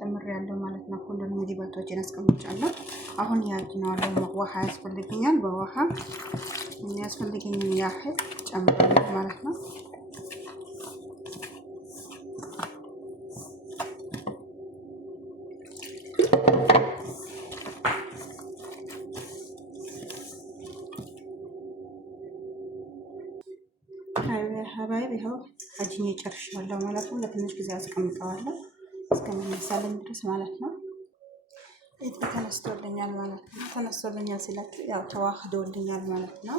ጨምሬያለሁ ማለት ነው። ሁሉንም ግብአቶችን አስቀምጫለሁ። አሁን ያጅነዋለሁ። ውሃ ያስፈልገኛል። በውሃ የሚያስፈልገኝን ያህል ጨምራለሁ ማለት ነው። ሀባይብ ይኸው አጅኜ ጨርሻለሁ ማለት ነው። ለትንሽ ጊዜ አስቀምጠዋለሁ እስከሚነሳልኝ ድረስ ማለት ነው። ተነስቶልኛል ማለት ነው። ተነስቶልኛል ሲላችሁ ያው ተዋህዶልኛል ማለት ነው።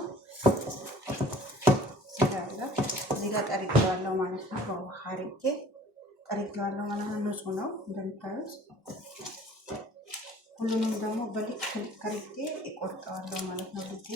እዚህ ጋር ጠርጌዋለሁ ማለት ነው። በውሃ አድርጌ ጠርጌዋለሁ ማለት ነው። ንጹህ ነው እንደምታዩት። ሁሉንም ደግሞ በልክ አድርጌ እቆርጠዋለሁ ማለት ነው። ልጄ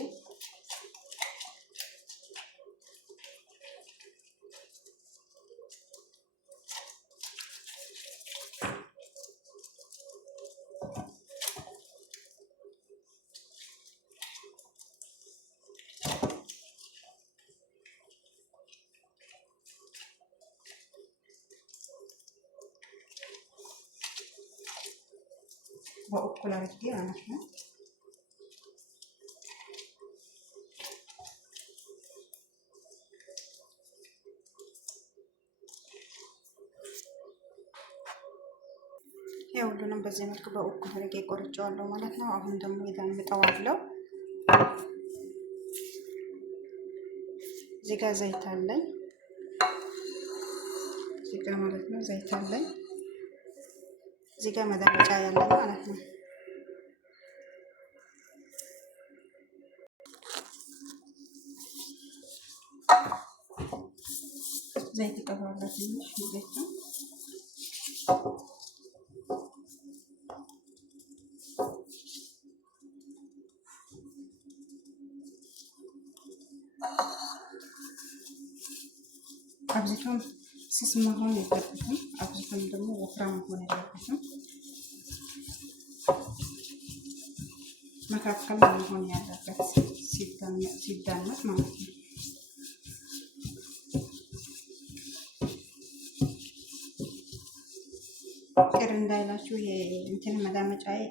በእኩል አድርጌ ማለት ነው። ያው ሁሉንም በዚህ መልኩ በእኩል አድርጌ ቆርጬዋለሁ ማለት ነው። አሁን ደግሞ ይዳምጠዋለሁ። እዚህ ጋር ዘይት አለኝ። እዚህ ጋር ማለት ነው ዘይት አለኝ። እዚህ ጋር መዳመጫ ያለኝ ማለት ነው። ዘይት ቀባለሁ ትንሽ ዘይት ነው። አብዝቶም ስስ መሆን የለበትም። አብዝቶም ደግሞ ወፍራም መሆን የለበትም። መካከል መሆን ያለበት ሲዳመጥ ማለት ነው። ቅር እንዳይላችሁ የእንትን መዳመጫዬ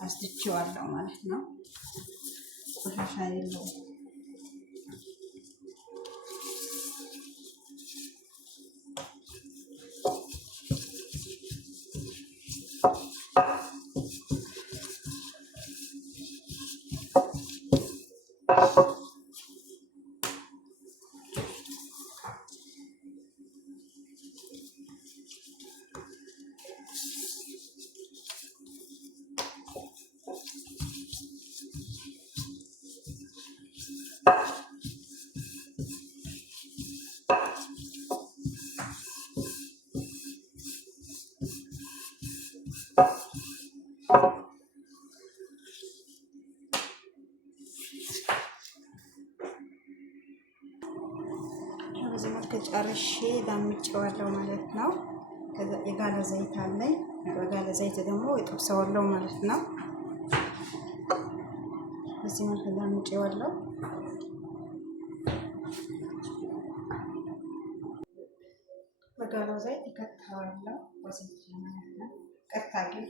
አስድቼዋለሁ ማለት ነው። ቆሻሻ የለውም። በዚህ መልኩ ጨርሼ ዳምጬዋለሁ ማለት ነው። ከዛ የጋለ ዘይት አለኝ። በጋለ ዘይት ደግሞ እጠብሰዋለሁ ማለት ነው። በዚህ መልኩ ዳምጬዋለሁ። በጋለ ዘይት እከተዋለሁ ወስጄ ማለት ነው። ቀጥታ ግን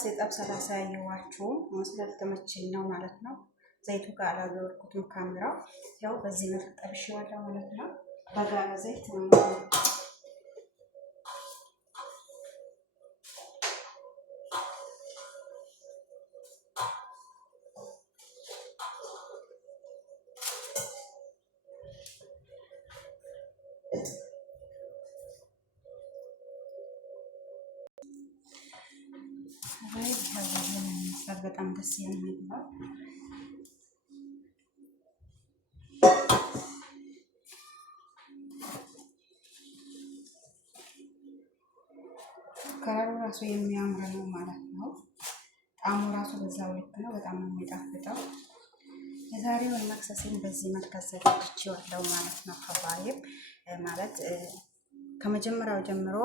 ስጠብስ አላሳየኋችሁም ስለተመቸኝ ነው ማለት ነው። ዘይቱ ጋር አላዘወርኩትም ካሜራው። ያው በዚህ መልክ ጠብሼዋለሁ ማለት ነው። በጋለ ዘይት ነው በጣም ደስ የሚል ነው። ከለሩ ራሱ የሚያምር ነው ማለት ነው። ጣዕሙ ራሱ በዛው ልክ ነው። በጣም ነው የሚጣፍጠው። የዛሬውን መክሰሴን በዚህ መልክ አዘጋጅቼዋለሁ ማለት ነው። ሀባይብ ማለት ከመጀመሪያው ጀምሮ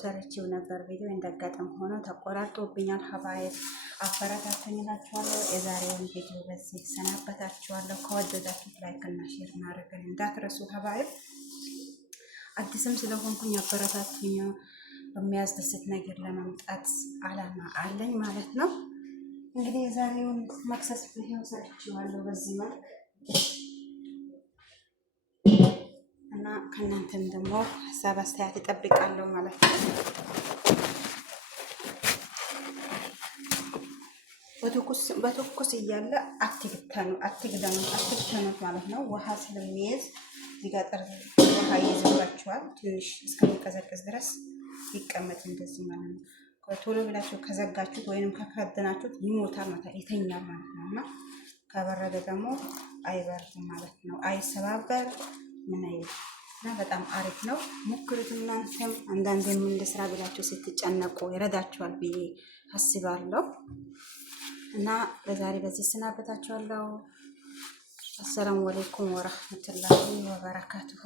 ሰርቼው ነበር ቪዲዮ እንዳጋጠም ሆኖ ተቆራርጦብኛል። ሀባይብ አበረታቱኝ እላችኋለሁ። የዛሬውን ቪዲዮ በዚህ ሰናበታችኋለሁ። ከወደዳችሁት ላይክ እና ሼር ማድረግን እንዳትረሱ ሀባይብ። አዲስም ስለሆንኩኝ አበረታቱኝ። በሚያስደስት ነገር ለመምጣት አላማ አለኝ ማለት ነው። እንግዲህ የዛሬውን መክሰስ ይሄው ሰርቼዋለሁ በዚህ መልክ እና ከእናንተም ደግሞ ሀሳብ አስተያየት እጠብቃለሁ ማለት ነው። በትኩስ እያለ አትግደኑት ማለት ነው። ውሃ ስለሚይዝ ሊጋጠር ውሃ ይይዝባችኋል። ትንሽ እስከሚቀዘቅዝ ድረስ ይቀመጥ እንደዚህ ማለት ነው። ቶሎ ብላችሁ ከዘጋችሁት ወይንም ከከደናችሁት ይሞታል ማለት ይተኛል ማለት ነው። እና ከበረደ ደግሞ አይበርድም ማለት ነው። አይሰባበር ምን አይል እና በጣም አሪፍ ነው። ሞክሩት እናንተም። አንዳንዴ ምን ልስራ ብላችሁ ስትጨነቁ ይረዳችኋል ብዬ አስባለሁ። እና ለዛሬ በዚህ ሰናበታችኋለሁ። አሰላሙ አለይኩም ወራህመቱላሂ ወበረካቱሁ።